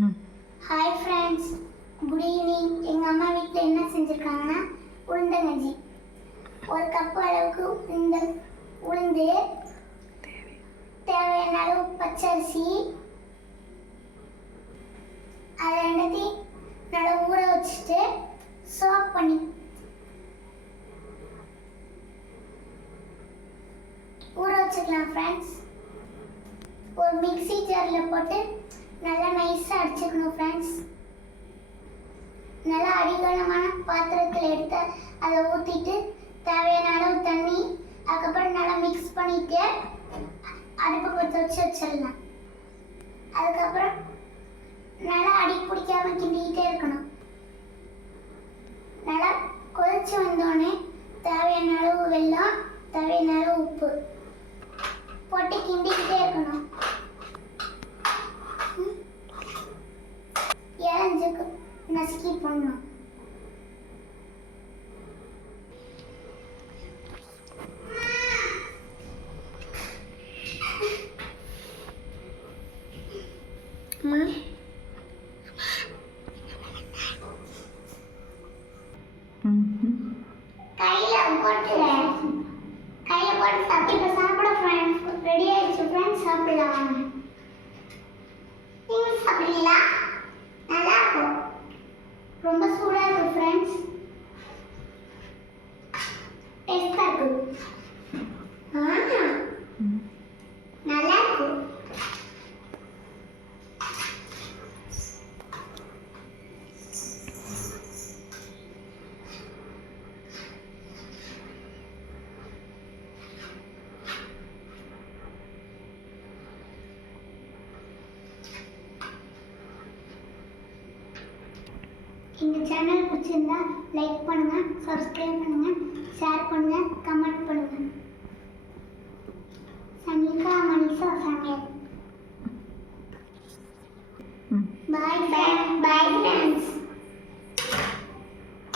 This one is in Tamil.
ஹாய் ஃப்ரெண்ட்ஸ் குட் ஈவினிங் எங்கள் அம்மா வீட்டில் என்ன செஞ்சுருக்காங்கன்னா உளுந்தங்கஞ்சி. ஒரு கப் அளவுக்கு உளுந்த உளுந்து தேவையான அளவு பச்சரிசி. அதை ரெண்டத்தையும் நல்லா ஊற வச்சுட்டு சோப் பண்ணி. ஊற வச்சுக்கலாம் ஃப்ரெண்ட்ஸ் ஒரு மிக்சி ஜாரில் போட்டு நல்லா நைஸாக அடிச்சுக்கணும் ஃப்ரெண்ட்ஸ் நல்லா அடிகனமான பாத்திரத்தில் எடுத்து அதை ஊற்றிட்டு தேவையான அளவு தண்ணி அதுக்கப்புறம் நல்லா மிக்ஸ் பண்ணிட்டு அடுப்பு பற்ற வச்சு வச்சிடலாம். அதுக்கப்புறம் நல்லா அடி பிடிக்காம கிண்டிக்கிட்டே இருக்கணும். நல்லா கொதிச்சு வந்தோடனே தேவையான அளவு வெல்லம் தேவையான அளவு உப்பு போட்டு கிண்டிக்கிட்டே இருக்கணும் இறஞ்சுக்கு நசுக்கி போடணும் அம்மா ம் கையில போட்டு கையில போட்டு சாப்பிட்டு இப்ப சாப்பிட ஃப்ரெண்ட்ஸ் ரெடி ஆயிடுச்சு ஃப்ரெண்ட்ஸ் சாப்பிடலாம் வாங்க. நீங்க சாப்பிடுறீங்களா எங்கள் சேனல் பிடிச்சிருந்தா லைக் பண்ணுங்க சப்ஸ்கிரைப் பண்ணுங்க ஷேர் பண்ணுங்க கமெண்ட் பண்ணுங்க. சனிகா மனிஷா சமையல். பாய் பாய் பாய்